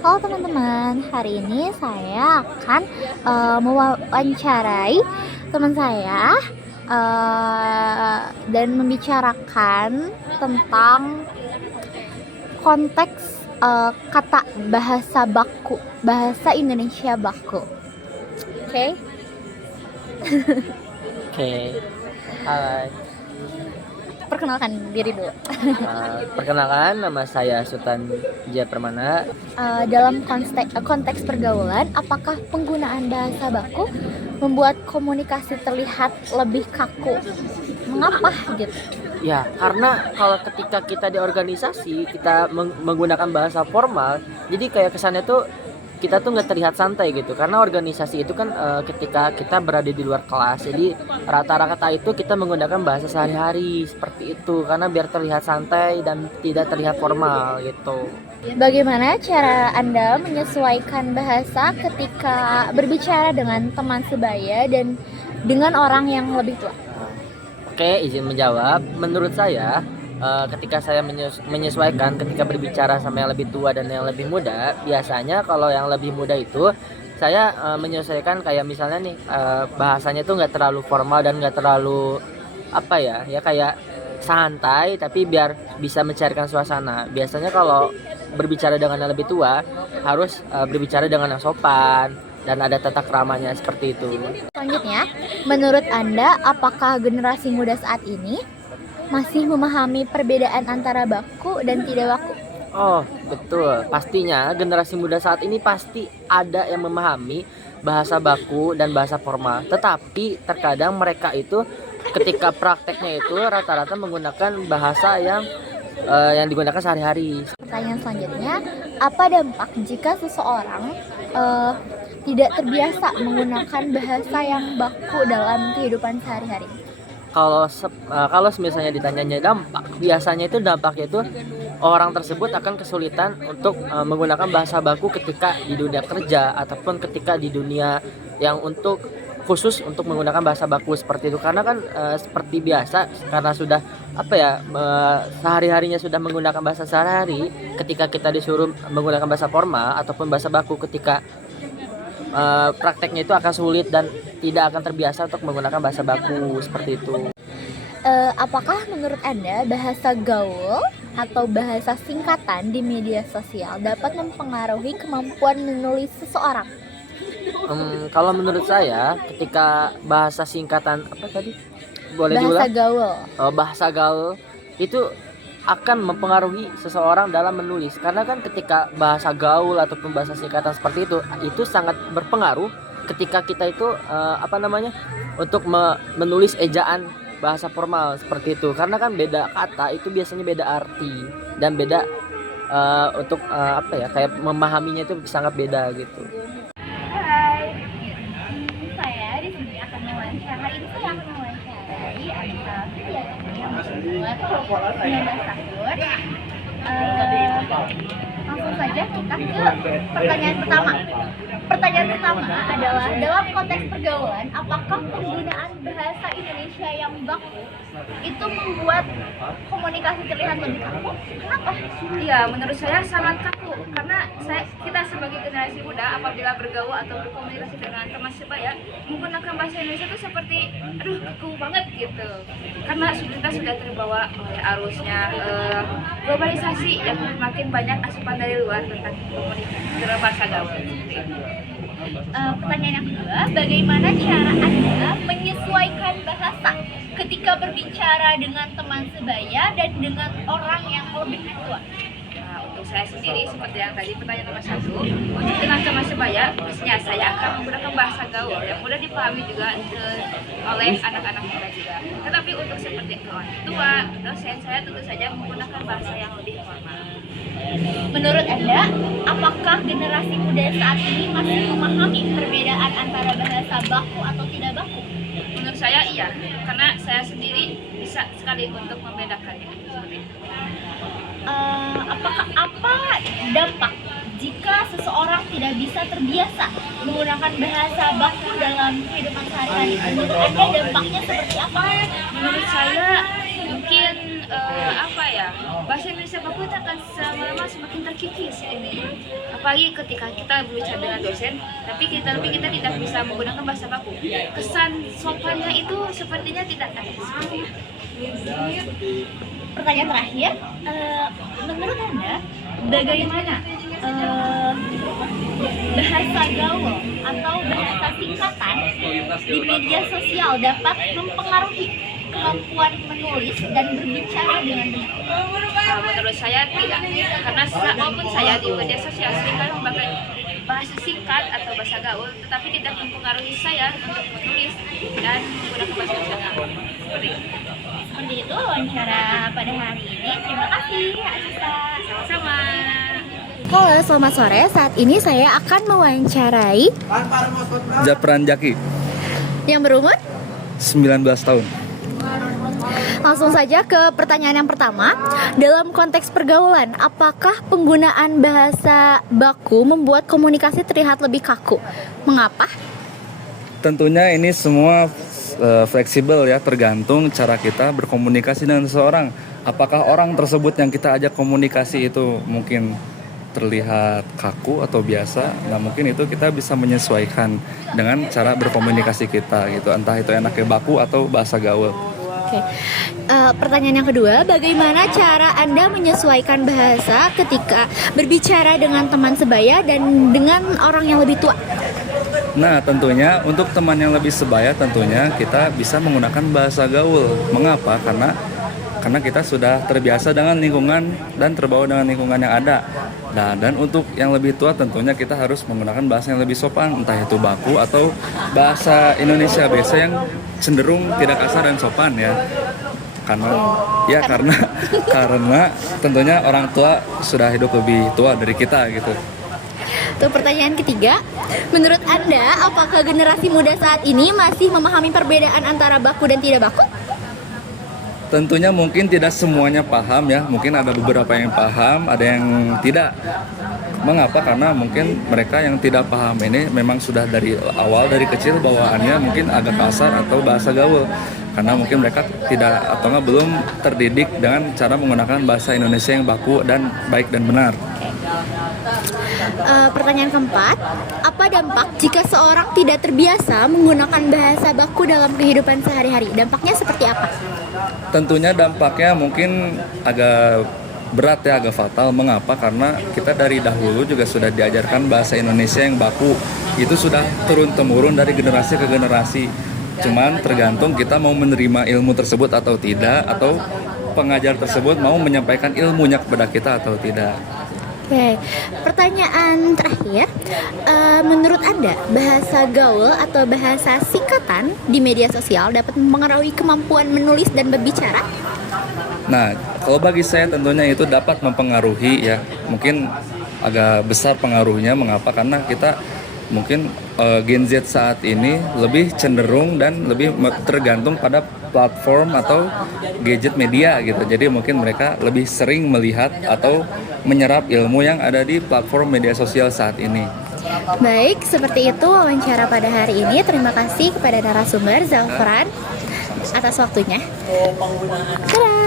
Halo teman-teman, hari ini saya akan mewawancarai teman saya dan membicarakan tentang konteks kata bahasa baku, bahasa Indonesia baku. Oke? Oke, hai. Perkenalkan diri dulu. Perkenalkan, nama saya Sultan Jaya Permana. Dalam konteks pergaulan, apakah penggunaan bahasa baku membuat komunikasi terlihat lebih kaku? Mengapa gitu? Ya, karena kalau ketika kita di organisasi, kita menggunakan bahasa formal, jadi kayak kesannya tuh kita tuh nggak terlihat santai gitu. Karena organisasi itu kan ketika kita berada di luar kelas, jadi rata-rata itu kita menggunakan bahasa sehari-hari seperti itu, karena biar terlihat santai dan tidak terlihat formal gitu. Bagaimana cara Anda menyesuaikan bahasa ketika berbicara dengan teman sebaya dan dengan orang yang lebih tua? Oke, izin menjawab. Menurut saya, ketika saya menyesuaikan ketika berbicara sama yang lebih tua dan yang lebih muda, biasanya kalau yang lebih muda itu saya menyesuaikan kayak misalnya nih, bahasanya tuh nggak terlalu formal dan nggak terlalu apa ya, ya kayak santai tapi biar bisa mencairkan suasana. Biasanya kalau berbicara dengan yang lebih tua harus berbicara dengan yang sopan dan ada tata keramanya seperti itu. Selanjutnya, menurut Anda, apakah generasi muda saat ini masih memahami perbedaan antara baku dan tidak baku? Oh, betul. Pastinya generasi muda saat ini pasti ada yang memahami bahasa baku dan bahasa formal. Tetapi terkadang mereka itu ketika prakteknya itu rata-rata menggunakan bahasa yang digunakan sehari-hari. Pertanyaan selanjutnya, apa dampak jika seseorang tidak terbiasa menggunakan bahasa yang baku dalam kehidupan sehari-hari? Kalau misalnya ditanyanya dampak, biasanya itu dampaknya itu orang tersebut akan kesulitan untuk menggunakan bahasa baku ketika di dunia kerja ataupun ketika di dunia yang khusus untuk menggunakan bahasa baku seperti itu, karena kan seperti biasa karena sudah sehari-harinya sudah menggunakan bahasa sehari-hari, ketika kita disuruh menggunakan bahasa formal ataupun bahasa baku ketika prakteknya itu akan sulit dan tidak akan terbiasa untuk menggunakan bahasa baku seperti itu. Apakah menurut Anda bahasa gaul atau bahasa singkatan di media sosial dapat mempengaruhi kemampuan menulis seseorang? Kalau menurut saya, ketika bahasa singkatan apa tadi? Boleh Bahasa diulang? gaul. Bahasa gaul itu akan mempengaruhi seseorang dalam menulis, karena kan ketika bahasa gaul ataupun bahasa singkatan seperti itu sangat berpengaruh ketika kita itu untuk menulis ejaan bahasa formal seperti itu, karena kan beda kata itu biasanya beda arti dan beda kayak memahaminya itu sangat beda gitu. Hai, saya di sini akan mewawancarai Anissa yang berumur 19 tahun. Langsung saja kita ke pertanyaan pertama. Pertanyaan pertama adalah, dalam konteks pergaulan, apakah penggunaan bahasa Indonesia yang baku itu membuat komunikasi terlihat lebih kaku? Kenapa? Ya, menurut saya sangat kaku, karena kita sebagai generasi muda apabila bergaul atau berkomunikasi dengan teman sebaya menggunakan bahasa Indonesia itu seperti kaku banget gitu, karena kita sudah terbawa oleh arusnya globalisasi yang makin banyak asupan dari luar tentang komunikasi dalam bahasa gaul. Pertanyaan yang kedua, bagaimana cara Anda menyesuaikan bahasa ketika berbicara dengan teman sebaya dan dengan orang yang lebih tua? Nah, untuk saya sendiri seperti yang tadi pertanyaan nomor 1, untuk dengan teman sebaya, pastinya saya akan menggunakan bahasa gaul yang mudah dipahami juga oleh anak-anak muda juga. Tetapi untuk seperti orang tua, dosen, saya tentu saja menggunakan bahasa yang lebih formal. Menurut Anda, apakah generasi muda saat ini masih memahami perbedaan antara bahasa baku atau tidak baku? Menurut saya iya, karena saya sendiri bisa sekali untuk membedakannya. Apa dampak jika seseorang tidak bisa terbiasa menggunakan bahasa baku dalam kehidupan sehari-hari? Menurut Anda dampaknya seperti apa? Menurut saya mungkin bahasa Indonesia baku itu akan lama-lama semakin terkikis ini, apalagi ketika kita berbicara dengan dosen, tapi kita tidak bisa menggunakan bahasa baku. Kesan sopannya itu sepertinya tidak ada. Pertanyaan terakhir, menurut Anda bagaimana bahasa gaul atau bahasa singkatan di media sosial dapat mempengaruhi kemampuan menulis dan berbicara dengan benar? Menurut saya tidak, karena walaupun saya di media sosial seringkali memakai bahasa singkat atau bahasa gaul, tetapi tidak mempengaruhi saya untuk menulis dan menggunakan bahasa gaul. Seperti itu wawancara pada hari ini. Terima kasih, Asista. Sama-sama. Halo, selamat sore. Saat ini saya akan mewawancarai Japran Jaki, yang berumur. 19 tahun. Langsung saja ke pertanyaan yang pertama. Dalam konteks pergaulan, apakah penggunaan bahasa baku membuat komunikasi terlihat lebih kaku? Mengapa? Tentunya ini semua fleksibel ya, tergantung cara kita berkomunikasi dengan seseorang. Apakah orang tersebut yang kita ajak komunikasi itu mungkin terlihat kaku atau biasa? Nah, mungkin itu kita bisa menyesuaikan dengan cara berkomunikasi kita gitu, entah itu enaknya baku atau bahasa gaul. Oke. Pertanyaan yang kedua, bagaimana cara Anda menyesuaikan bahasa ketika berbicara dengan teman sebaya dan dengan orang yang lebih tua? Nah, tentunya untuk teman yang lebih sebaya tentunya kita bisa menggunakan bahasa gaul. Mengapa? Karena kita sudah terbiasa dengan lingkungan dan terbawa dengan lingkungan yang ada. Nah, dan untuk yang lebih tua tentunya kita harus menggunakan bahasa yang lebih sopan, entah itu baku atau bahasa Indonesia biasa yang cenderung tidak kasar dan sopan ya. Karena tentunya orang tua sudah hidup lebih tua dari kita gitu. Tuh, pertanyaan ketiga, menurut Anda apakah generasi muda saat ini masih memahami perbedaan antara baku dan tidak baku? Tentunya mungkin tidak semuanya paham ya, mungkin ada beberapa yang paham, ada yang tidak. Mengapa? Karena mungkin mereka yang tidak paham ini memang sudah dari awal, dari kecil bawaannya mungkin agak kasar atau bahasa gaul. Karena mungkin mereka tidak atau belum terdidik dengan cara menggunakan bahasa Indonesia yang baku dan baik dan benar. Pertanyaan keempat, apa dampak jika seorang tidak terbiasa menggunakan bahasa baku dalam kehidupan sehari-hari? Dampaknya seperti apa? Tentunya dampaknya mungkin agak berat ya, agak fatal. Mengapa? Karena kita dari dahulu juga sudah diajarkan bahasa Indonesia yang baku. Itu sudah turun-temurun dari generasi ke generasi. Cuman tergantung kita mau menerima ilmu tersebut atau tidak, atau pengajar tersebut mau menyampaikan ilmunya kepada kita atau tidak. Oke, pertanyaan terakhir, menurut Anda bahasa gaul atau bahasa singkatan di media sosial dapat mempengaruhi kemampuan menulis dan berbicara? Nah, kalau bagi saya tentunya itu dapat mempengaruhi ya, mungkin agak besar pengaruhnya. Mengapa? Karena kita mungkin Gen Z saat ini lebih cenderung dan lebih tergantung pada platform atau gadget media gitu. Jadi mungkin mereka lebih sering melihat atau menyerap ilmu yang ada di platform media sosial saat ini. Baik, seperti itu wawancara pada hari ini. Terima kasih kepada narasumber Zafran atas waktunya. Dadah.